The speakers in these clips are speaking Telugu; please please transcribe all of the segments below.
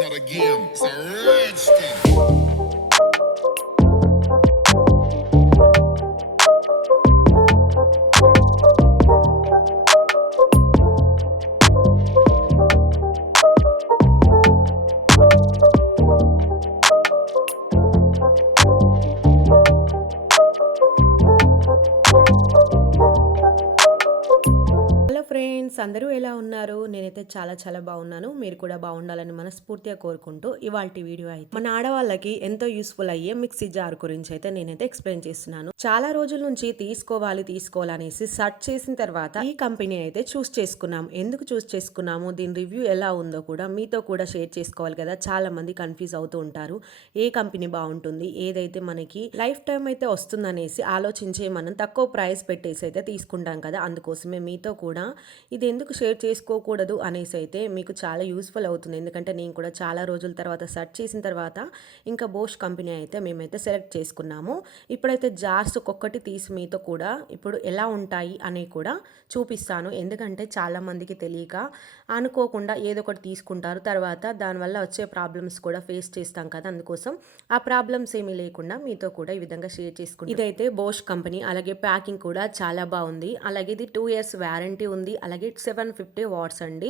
not a game, it's a rich thing. Hello friends అందరూ ఎలా ఉన్నారు నేనైతే చాలా చాలా బాగున్నాను. మీరు కూడా బాగుండాలని మనస్ఫూర్తిగా కోరుకుంటూ ఇవాళ వీడియో అయితే మన ఆడవాళ్ళకి ఎంతో యూస్ఫుల్ అయ్యే మిక్సీ జార్ గురించి అయితే నేనైతే ఎక్స్ప్లెయిన్ చేస్తున్నాను. చాలా రోజుల నుంచి తీసుకోవాలి తీసుకోవాలనేసి సెర్చ్ చేసిన తర్వాత ఈ కంపెనీ అయితే చూస్ చేసుకున్నాం. ఎందుకు చూస్ చేసుకున్నాము? దీని రివ్యూ ఎలా ఉందో కూడా మీతో కూడా షేర్ చేసుకోవాలి కదా. చాలా మంది కన్ఫ్యూజ్ అవుతూ ఉంటారు. ఏ కంపెనీ బాగుంటుంది? ఏదైతే మనకి లైఫ్ టైం అయితే వస్తుందనేసి ఆలోచించే మనం తక్కువ ప్రైస్ పెట్టేసి అయితే తీసుకుంటాం కదా. అందుకోసమే మీతో కూడా ఇది ఎందుకు షేర్ చేసుకోకూడదు అనేసి అయితే మీకు చాలా యూస్ఫుల్ అవుతుంది. ఎందుకంటే నేను కూడా చాలా రోజుల తర్వాత సెర్చ్ చేసిన తర్వాత ఇంకా బోష్ కంపెనీ అయితే మేమైతే సెలెక్ట్ చేసుకున్నాము. ఇప్పుడైతే జార్స్ ఒక్కొక్కటి తీసి మీతో కూడా ఇప్పుడు ఎలా ఉంటాయి అని కూడా చూపిస్తాను. ఎందుకంటే చాలామందికి తెలియక అనుకోకుండా ఏదో ఒకటి తీసుకుంటారు. తర్వాత దానివల్ల వచ్చే ప్రాబ్లమ్స్ కూడా ఫేస్ చేస్తాం కదా అందుకోసం ఆ ప్రాబ్లమ్స్ ఏమీ లేకుండా మీతో కూడా ఈ విధంగా షేర్ చేసుకుంటాం. ఇదైతే బోష్ కంపెనీ అలాగే ప్యాకింగ్ కూడా చాలా బాగుంది. అలాగే ఇది టూ ఇయర్స్ వ్యారంటీ ఉంది. అలాగే సెవెన్ ఫిఫ్టీ వాట్స్ అండి.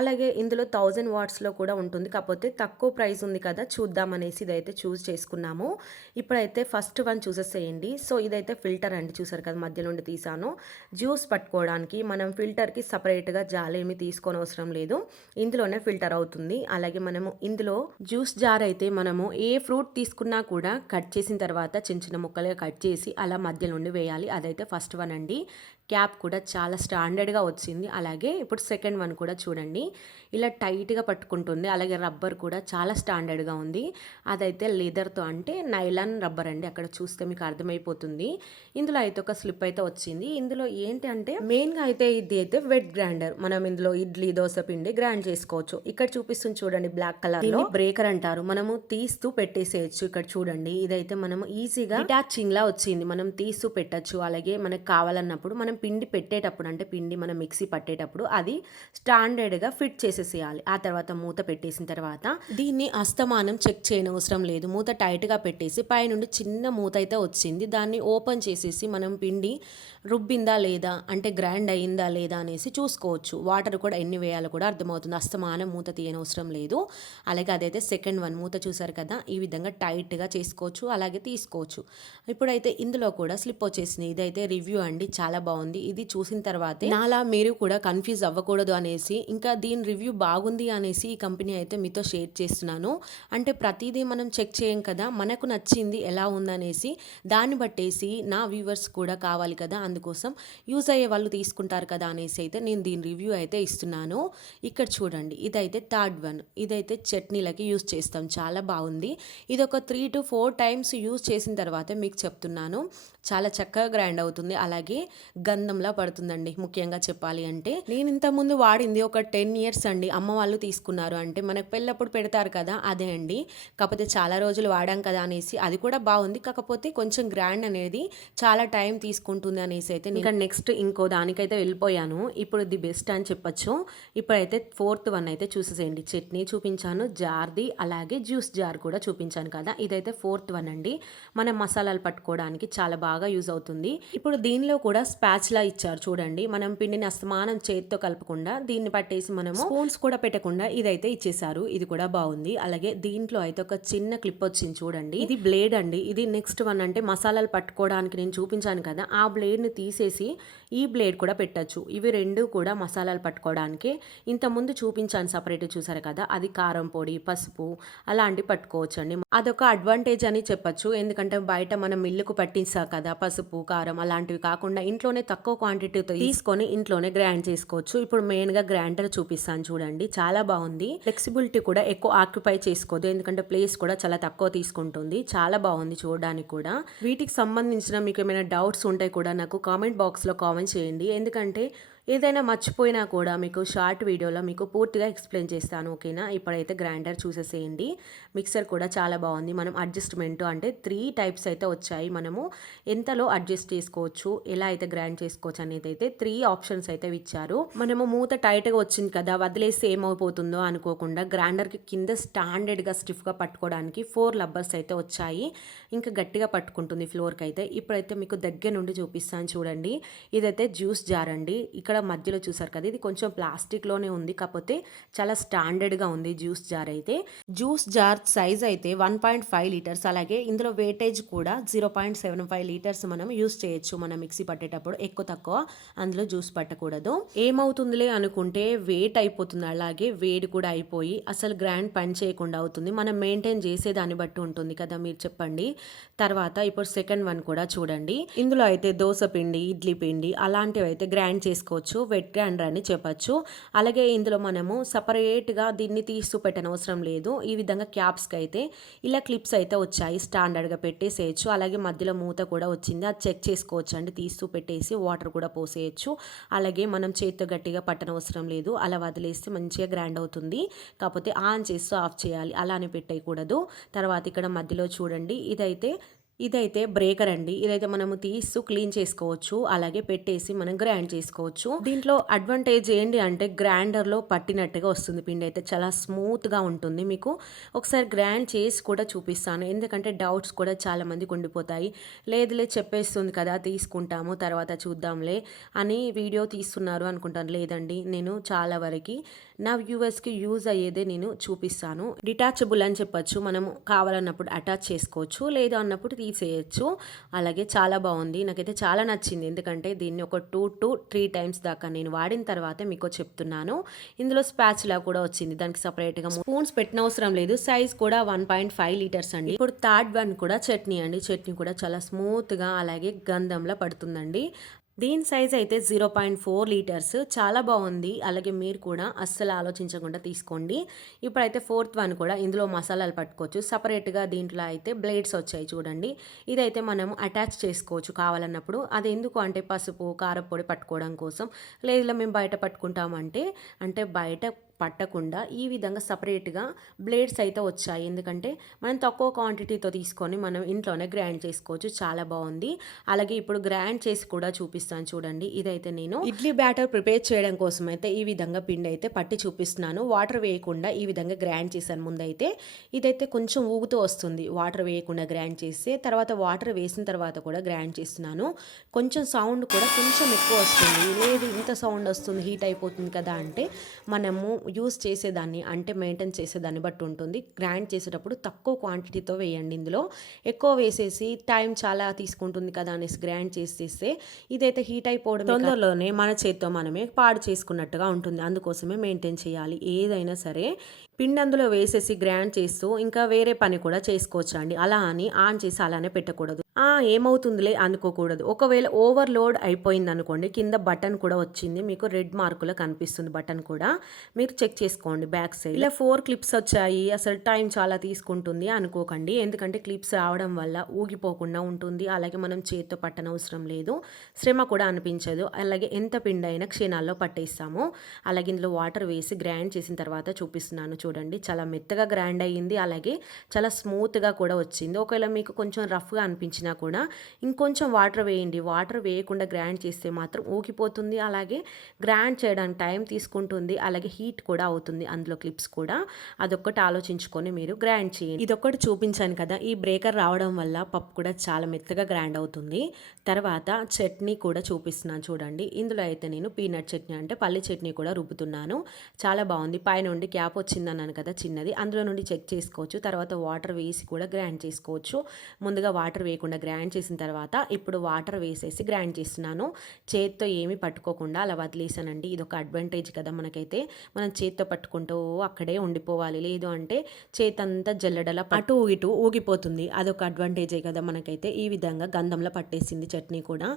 అలాగే ఇందులో థౌజండ్ వాట్స్లో కూడా ఉంటుంది. కాకపోతే తక్కువ ప్రైస్ ఉంది కదా చూద్దామనేసి ఇదైతే చూస్ చేసుకున్నాము. ఇప్పుడైతే ఫస్ట్ వన్ చూసేసేయండి. సో ఇదైతే ఫిల్టర్ అండి. చూసారు కదా మధ్య నుండి తీసాను. జ్యూస్ పట్టుకోవడానికి మనం ఫిల్టర్కి సపరేట్గా జాలేమి ఏమి తీసుకొని అవసరం లేదు. ఇందులోనే ఫిల్టర్ అవుతుంది. అలాగే మనము ఇందులో జ్యూస్ జార్ అయితే మనము ఏ ఫ్రూట్ తీసుకున్నా కూడా కట్ చేసిన తర్వాత చిన్న చిన్న ముక్కలుగా కట్ చేసి అలా మధ్య నుండి వేయాలి. అదైతే ఫస్ట్ వన్ అండి. క్యాప్ కూడా చాలా స్టాండర్డ్గా వచ్చింది. అలాగే ఇప్పుడు సెకండ్ వన్ కూడా చూడండి. ఇలా టైట్గా పట్టుకుంటుంది. అలాగే రబ్బర్ కూడా చాలా స్టాండర్డ్గా ఉంది. అదైతే లెదర్తో అంటే నైలాన్ రబ్బర్ అండి. అక్కడ చూస్తే మీకు అర్థమైపోతుంది. ఇందులో అయితే ఒక స్లిప్ అయితే వచ్చింది. ఇందులో ఏంటి అంటే మెయిన్గా అయితే ఇది అయితే వెట్ గ్రైండర్. మనం ఇందులో ఇడ్లీ దోశ పిండి గ్రైండ్ చేసుకోవచ్చు. ఇక్కడ చూపిస్తుంది చూడండి బ్లాక్ కలర్లో బ్రేకర్ అంటారు. మనము తీస్తూ పెట్టేసేయచ్చు ఇక్కడ చూడండి. ఇదైతే మనము ఈజీగా డిటాచింగ్ లా వచ్చింది. మనం తీస్తూ పెట్టచ్చు. అలాగే మనకు కావాలన్నప్పుడు మనం పిండి పెట్టేటప్పుడు అంటే పిండి మనం మిక్సీ పట్టేటప్పుడు అది స్టాండర్డ్ గా ఫిట్ చేసేసేయాలి. ఆ తర్వాత మూత పెట్టేసిన తర్వాత దీన్ని అస్తమానం చెక్ చేయనవసరం లేదు. మూత టైట్గా పెట్టేసి పైనుండి చిన్న మూత అయితే వచ్చింది. దాన్ని ఓపెన్ చేసేసి మనం పిండి రుబ్బిందా లేదా అంటే గ్రైండ్ అయిందా లేదా అనేసి చూసుకోవచ్చు. వాటర్ కూడా ఎన్ని వేయాలో కూడా అర్థమవుతుంది. అస్తమానం మూత తీయనవసరం లేదు. అలాగే అదైతే సెకండ్ వన్ మూత చూసారు కదా ఈ విధంగా టైట్గా చేసుకోవచ్చు. అలాగే తీసుకోవచ్చు. ఇప్పుడైతే ఇందులో కూడా స్లిప్ వచ్చేసింది. ఇదైతే రివ్యూ అండి. చాలా బాగుంది. ఇది చూసిన తర్వాతే నాలా మీరు కూడా కన్ఫ్యూజ్ అవ్వకూడదు అనేసి ఇంకా దీని రివ్యూ బాగుంది అనేసి ఈ కంపెనీ అయితే మీతో షేర్ చేస్తున్నాను. అంటే ప్రతిదీ మనం చెక్ చేయం కదా మనకు నచ్చింది ఎలా ఉందనేసి దాన్ని బట్టేసి నా వ్యూవర్స్ కూడా కావాలి కదా అందుకోసం యూజ్ అయ్యే వాళ్ళు తీసుకుంటారు కదా అనేసి అయితే నేను దీని రివ్యూ అయితే ఇస్తున్నాను. ఇక్కడ చూడండి ఇదైతే థర్డ్ వన్. ఇదైతే చట్నీలకి యూజ్ చేస్తాం. చాలా బాగుంది. ఇది ఒక three to four times use చేసిన తర్వాత మీకు చెప్తున్నాను. చాలా చక్కగా గ్రైండ్ అవుతుంది. అలాగే గంధంలా పడుతుందండి ముఖ్యంగా చెప్పాలి అంటే. నేను ఇంతకుముందు వాడింది ఒక టెన్ టెన్ ఇయర్స్ అండి అమ్మ వాళ్ళు తీసుకున్నారు. అంటే మనకు పెళ్ళప్పుడు పెడతారు కదా అదే అండి. కాకపోతే చాలా రోజులు వాడాం కదా అనేసి అది కూడా బాగుంది. కాకపోతే కొంచెం గ్రాండ్ అనేది చాలా టైం తీసుకుంటుంది అనేసి అయితే ఇంకా నెక్స్ట్ ఇంకో దానికైతే వెళ్ళిపోయాను. ఇప్పుడు ది బెస్ట్ అని చెప్పొచ్చు. ఇప్పుడైతే ఫోర్త్ వన్ అయితే చూసేసేయండి. చట్నీ చూపించాను జార్ది అలాగే జ్యూస్ జార్ కూడా చూపించాను కదా. ఇదైతే ఫోర్త్ వన్ అండి. మన మసాలాలు పట్టుకోవడానికి చాలా బాగా యూజ్ అవుతుంది. ఇప్పుడు దీనిలో కూడా స్పాచ్లా ఇచ్చారు చూడండి. మనం పిండిని అస్తమానం చేతితో కలపకుండా దీన్ని పట్టేసి మనము స్పూన్స్ కూడా పెట్టకుండా ఇదైతే ఇచ్చేసారు ఇది కూడా బాగుంది. అలాగే దీంట్లో అయితే ఒక చిన్న క్లిప్ వచ్చింది చూడండి. ఇది బ్లేడ్ అండి. ఇది నెక్స్ట్ వన్ అంటే మసాలాలు పట్టుకోవడానికి నేను చూపించాను కదా. ఆ బ్లేడ్ని తీసేసి ఈ బ్లేడ్ కూడా పెట్టచ్చు. ఇవి రెండు కూడా మసాలాలు పట్టుకోవడానికి. ఇంతకుముందు ముందు చూపించాను సపరేట్ చూసారు కదా? అది కారం పొడి పసుపు అలాంటివి పట్టుకోవచ్చు అండి అదొక అడ్వాంటేజ్ అని చెప్పచ్చు. ఎందుకంటే బయట మనం మిల్లుకు పట్టించా కదా? పసుపు కారం అలాంటివి కాకుండా ఇంట్లోనే తక్కువ క్వాంటిటీతో తీసుకొని ఇంట్లోనే గ్రైండ్ చేసుకోవచ్చు. ఇప్పుడు మెయిన్గా గ్రైండర్ చూపిస్తాను చూడండి. చాలా బాగుంది. ఫ్లెక్సిబిలిటీ కూడా ఎక్కువ ఆక్యుపై చేసుకోదు. ఎందుకంటే ప్లేస్ కూడా చాలా తక్కువ తీసుకుంటుంది. చాలా బాగుంది చూడడానికి కూడా. వీటికి సంబంధించిన మీకు ఏమైనా డౌట్స్ ఉంటే కూడా నాకు కామెంట్ బాక్స్లో కామెంట్ కామెంట్ చేయండి. ఎందుకంటే ఏదైనా మర్చిపోయినా కూడా మీకు షార్ట్ వీడియోలో మీకు పూర్తిగా ఎక్స్ప్లెయిన్ చేస్తాను ఓకేనా? ఇప్పుడైతే గ్రైండర్ చూసేసేయండి. మిక్సర్ కూడా చాలా బాగుంది. మనం అడ్జస్ట్మెంట్ అంటే త్రీ టైప్స్ అయితే వచ్చాయి. మనము ఎంతలో అడ్జస్ట్ చేసుకోవచ్చు ఎలా అయితే గ్రైండ్ చేసుకోవచ్చు అనేది అయితే త్రీ ఆప్షన్స్ అయితే ఇచ్చారు. మనము మూత టైట్గా వచ్చింది కదా వదిలేస్తే ఏమైపోతుందో అనుకోకుండా గ్రైండర్కి కింద స్టాండర్డ్గా స్టిఫ్గా పట్టుకోవడానికి ఫోర్ లబ్బర్స్ అయితే వచ్చాయి. ఇంకా గట్టిగా పట్టుకుంటుంది ఫ్లోర్కి అయితే. ఇప్పుడైతే మీకు దగ్గర నుండి చూపిస్తాను చూడండి. ఇదైతే జ్యూస్ జార్ అండి. ఇక్కడ ఇక్కడ మధ్యలో చూసారు కదా ఇది కొంచెం ప్లాస్టిక్లోనే ఉంది కాకపోతే చాలా స్టాండర్డ్గా ఉంది జ్యూస్ జార్ అయితే. జ్యూస్ జార్ సైజ్ అయితే వన్ పాయింట్ ఫైవ్ లీటర్స్ అలాగే ఇందులో వేటేజ్ కూడా zero point seven five litres మనం యూస్ చేయొచ్చు మనం మిక్సీ పట్టేటప్పుడు ఎక్కువ తక్కువ అందులో జ్యూస్ పట్టకూడదు. ఏమవుతుందిలే అనుకుంటే వెయిట్ అయిపోతుంది అలాగే వేడి కూడా అయిపోయి అసలు గ్రాండ్ పని చేయకుండా అవుతుంది. మనం మెయింటైన్ చేసే దాన్ని బట్టి ఉంటుంది కదా మీరు చెప్పండి. తర్వాత ఇప్పుడు సెకండ్ వన్ కూడా చూడండి. ఇందులో అయితే దోశ పిండి ఇడ్లీ పిండి అలాంటివి అయితే గ్రైండ్ చేసుకోవచ్చు. వెట్ గ్రైండర్ అని చెప్పచ్చు. అలాగే ఇందులో మనము సపరేట్గా దీన్ని తీస్తూ పెట్టనవసరం లేదు. ఈ విధంగా క్యాప్స్కి అయితే ఇలా క్లిప్స్ అయితే వచ్చాయి. స్టాండర్డ్గా పెట్టేసేయచ్చు. అలాగే మధ్యలో మూత కూడా వచ్చింది. అది చెక్ చేసుకోవచ్చు అండి. తీస్తూ పెట్టేసి వాటర్ కూడా పోసేయచ్చు. అలాగే మనం చేతితో గట్టిగా పట్టనవసరం లేదు. అలా వదిలేస్తే మంచిగా గ్రైండ్ అవుతుంది. కాకపోతే ఆన్ చేస్తూ ఆఫ్ చేయాలి. అలానే పెట్టేయకూడదు. తర్వాత ఇక్కడ మధ్యలో చూడండి. ఇదైతే ఇదైతే బ్రేకర్ అండి. ఇదైతే మనము తీస్తూ క్లీన్ చేసుకోవచ్చు. అలాగే పెట్టేసి మనం గ్రైండ్ చేసుకోవచ్చు. దీంట్లో అడ్వాంటేజ్ ఏంటి అంటే గ్రైండర్లో పట్టినట్టుగా వస్తుంది పిండి అయితే. చాలా స్మూత్గా ఉంటుంది. మీకు ఒకసారి గ్రైండ్ చేసి కూడా చూపిస్తాను. ఎందుకంటే డౌట్స్ కూడా చాలా మందికి ఉండిపోతాయి. లేదులే చెప్పేస్తుంది కదా తీసుకుంటాము తర్వాత చూద్దాంలే అని వీడియో తీస్తున్నారు అనుకుంటాను. లేదండి నేను చాలా వరకు నా వ్యూవర్స్కి యూజ్ అయ్యేదే నేను చూపిస్తాను. డిటాచబుల్ అని చెప్పొచ్చు. మనము కావాలన్నప్పుడు అటాచ్ చేసుకోవచ్చు లేదు అన్నప్పుడు తీసేయచ్చు. అలాగే చాలా బాగుంది. నాకైతే చాలా నచ్చింది. ఎందుకంటే దీన్ని ఒక టూ టు త్రీ టైమ్స్ దాకా నేను వాడిన తర్వాతే మీకు చెప్తున్నాను. ఇందులో స్పాచ్లా కూడా వచ్చింది. దానికి సపరేట్గా స్పూన్స్ పెట్టిన అవసరం లేదు. సైజ్ కూడా వన్ పాయింట్ ఫైవ్ లీటర్స్ అండి. ఇప్పుడు థర్డ్ వన్ కూడా చట్నీ అండి. చట్నీ కూడా చాలా స్మూత్గా అలాగే గంధంలో పడుతుందండి. దీని సైజ్ అయితే జీరో పాయింట్ ఫోర్ లీటర్స్ చాలా బాగుంది. అలాగే మీరు కూడా అస్సలు ఆలోచించకుండా తీసుకోండి. ఇప్పుడైతే ఫోర్త్ వన్ కూడా ఇందులో మసాలాలు పట్టుకోవచ్చు. సపరేట్గా దీంట్లో అయితే బ్లేడ్స్ వచ్చాయి చూడండి. ఇదైతే మనం అటాచ్ చేసుకోవచ్చు కావాలన్నప్పుడు. అది ఎందుకు అంటే పసుపు కారపొడి పట్టుకోవడం కోసం. లేదు మేము బయట పట్టుకుంటామంటే అంటే బయట పట్టకుండా ఈ విధంగా సపరేట్గా బ్లేడ్స్ అయితే వచ్చాయి. ఎందుకంటే మనం తక్కువ క్వాంటిటీతో తీసుకొని మనం ఇంట్లోనే గ్రైండ్ చేసుకోవచ్చు. చాలా బాగుంది. అలాగే ఇప్పుడు గ్రైండ్ చేసి కూడా చూపిస్తాను చూడండి. ఇదైతే నేను ఇడ్లీ బ్యాటర్ ప్రిపేర్ చేయడం కోసం అయితే ఈ విధంగా పిండి అయితే పట్టి చూపిస్తున్నాను. వాటర్ వేయకుండా ఈ విధంగా గ్రైండ్ చేశాను ముందైతే. ఇదైతే కొంచెం ఊగుతూ వస్తుంది. వాటర్ వేయకుండా గ్రైండ్ చేస్తే తర్వాత వాటర్ వేసిన తర్వాత కూడా గ్రైండ్ చేస్తున్నాను. కొంచెం సౌండ్ కూడా కొంచెం ఎక్కువ వస్తుంది. లేదు ఇంత సౌండ్ వస్తుంది హీట్ అయిపోతుంది కదా అంటే మనము యూస్ చేసేదాన్ని అంటే మెయింటైన్ చేసేదాన్ని బట్టి ఉంటుంది. గ్రైండ్ చేసేటప్పుడు తక్కువ క్వాంటిటీతో వేయండి ఇందులో. ఎక్కువ వేసేసి టైం చాలా తీసుకుంటుంది కదా అనేసి గ్రైండ్ చేసేస్తే ఇదైతే హీట్ అయిపోవడం తొందరలోనే మన చేత్తో మనమే పాడు చేసుకున్నట్టుగా ఉంటుంది. అందుకోసమే మెయింటైన్ చేయాలి. ఏదైనా సరే పిండి అందులో వేసేసి గ్రైండ్ చేస్తూ ఇంకా వేరే పని కూడా చేసుకోవచ్చు అండి? అలా అని ఆన్ చేసి అలానే పెట్టకూడదు. ఆ ఏమవుతుందిలే అనుకోకూడదు. ఒకవేళ ఓవర్లోడ్ అయిపోయింది అనుకోండి కింద బటన్ కూడా వచ్చింది మీకు రెడ్ మార్కులో కనిపిస్తుంది బటన్ కూడా మీరు చెక్ చేసుకోండి బ్యాక్ సైడ్. ఇలా ఫోర్ క్లిప్స్ వచ్చాయి అసలు టైం చాలా తీసుకుంటుంది అనుకోకండి. ఎందుకంటే క్లిప్స్ రావడం వల్ల ఊగిపోకుండా ఉంటుంది. అలాగే మనం చేతితో పట్టనవసరం లేదు. శ్రమ కూడా అనిపించదు. అలాగే ఎంత పిండి అయినా క్షీణాల్లో పట్టేస్తాము. అలాగే ఇందులో వాటర్ వేసి గ్రైండ్ చేసిన తర్వాత చూపిస్తున్నాను చూడండి. చాలా మెత్తగా గ్రైండ్ అయ్యింది. అలాగే చాలా స్మూత్గా కూడా వచ్చింది. ఒకవేళ మీకు కొంచెం రఫ్గా అనిపించినా కూడా ఇంకొంచెం వాటర్ వేయండి. వాటర్ వేయకుండా గ్రైండ్ చేస్తే మాత్రం ఊగిపోతుంది. అలాగే గ్రైండ్ చేయడానికి టైం తీసుకుంటుంది. అలాగే హీట్ కూడా అవుతుంది అందులో క్లిప్స్ కూడా. అదొక్కటి ఆలోచించుకొని మీరు గ్రైండ్ చేయండి. ఇదొక్కటి చూపించాను కదా. ఈ బ్రేకర్ రావడం వల్ల పప్పు కూడా చాలా మెత్తగా గ్రైండ్ అవుతుంది. తర్వాత చట్నీ కూడా చూపిస్తున్నాను చూడండి. ఇందులో అయితే నేను పీనట్ చట్నీ అంటే పల్లి చట్నీ కూడా రుబ్బుతున్నాను. చాలా బాగుంది. పైనుండి క్యాప్ వచ్చింది వచ్చిందన్నాను కదా చిన్నది. అందులో నుండి చెక్ చేసుకోవచ్చు. తర్వాత వాటర్ వేసి కూడా గ్రైండ్ చేసుకోవచ్చు. ముందుగా వాటర్ వేయకుండా గ్రైండ్ చేసిన తర్వాత ఇప్పుడు వాటర్ వేసేసి గ్రైండ్ చేస్తున్నాను. చేత్తో ఏమీ పట్టుకోకుండా అలా వదిలేసానండి ఇది ఒక అడ్వాంటేజ్ కదా మనకైతే. మనం చేత్తో పట్టుకుంటూ అక్కడే ఉండిపోవాలి. లేదు అంటే చేతంతా జల్లడల అటు ఇటు ఊగిపోతుంది. అదొక అడ్వాంటేజే కదా మనకైతే. ఈ విధంగా గంధంలో పట్టేసింది చట్నీ కూడా.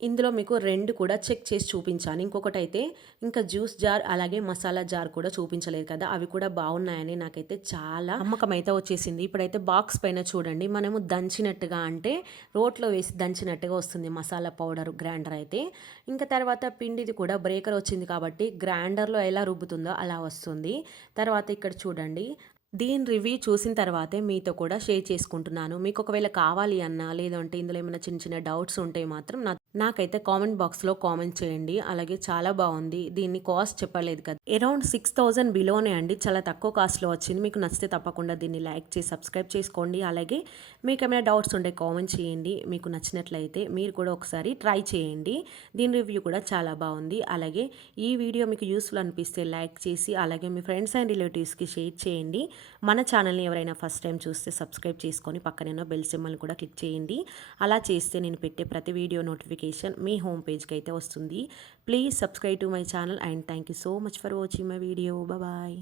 ఇందులో మీకు రెండు కూడా చెక్ చేసి చూపించాను. ఇంకొకటి అయితే ఇంకా జ్యూస్ జార్ అలాగే మసాలా జార్ కూడా చూపించలేదు కదా అవి కూడా బాగున్నాయని నాకైతే చాలా నమ్మకం అయితే వచ్చేసింది. ఇప్పుడైతే బాక్స్ పైన చూడండి మనము దంచినట్టుగా అంటే రోట్లో వేసి దంచినట్టుగా వస్తుంది మసాలా పౌడర్ గ్రైండర్ అయితే. ఇంకా తర్వాత పిండిది కూడా బ్రేకర్ వచ్చింది కాబట్టి గ్రైండర్లో ఎలా రుబ్బుతుందో అలా వస్తుంది. తర్వాత ఇక్కడ చూడండి దీని రివ్యూ చూసిన తర్వాతే మీతో కూడా షేర్ చేసుకుంటున్నాను. మీకు ఒకవేళ కావాలి అన్నా లేదంటే ఇందులో ఏమైనా చిన్న చిన్న డౌట్స్ ఉంటే మాత్రం నా నాకైతే కామెంట్ బాక్స్లో కామెంట్ చేయండి. అలాగే చాలా బాగుంది. దీన్ని కాస్ట్ చెప్పలేదు కదా. అరౌండ్ సిక్స్ థౌజండ్ బిలోనే అండి. చాలా తక్కువ కాస్ట్లో వచ్చింది. మీకు నచ్చితే తప్పకుండా దీన్ని లైక్ చేసి సబ్స్క్రైబ్ చేసుకోండి. అలాగే మీకు ఏమైనా డౌట్స్ ఉంటే కామెంట్ చేయండి. మీకు నచ్చినట్లయితే మీరు కూడా ఒకసారి ట్రై చేయండి. దీని రివ్యూ కూడా చాలా బాగుంది. అలాగే ఈ వీడియో మీకు యూస్ఫుల్ అనిపిస్తే లైక్ చేసి అలాగే మీ ఫ్రెండ్స్ అండ్ రిలేటివ్స్కి షేర్ చేయండి. మన ఛానల్ని ఎవరైనా ఫస్ట్ టైం చూస్తే సబ్స్క్రైబ్ చేసుకొని పక్కన బెల్ సింబల్ కూడా క్లిక్ చేయండి. అలా చేస్తే నేను పెట్టే ప్రతి వీడియో నోటిఫికేషన్ మీ హోమ్ పేజ్కి అయితే వస్తుంది. Please subscribe to my channel and thank you so much for watching my video. Bye.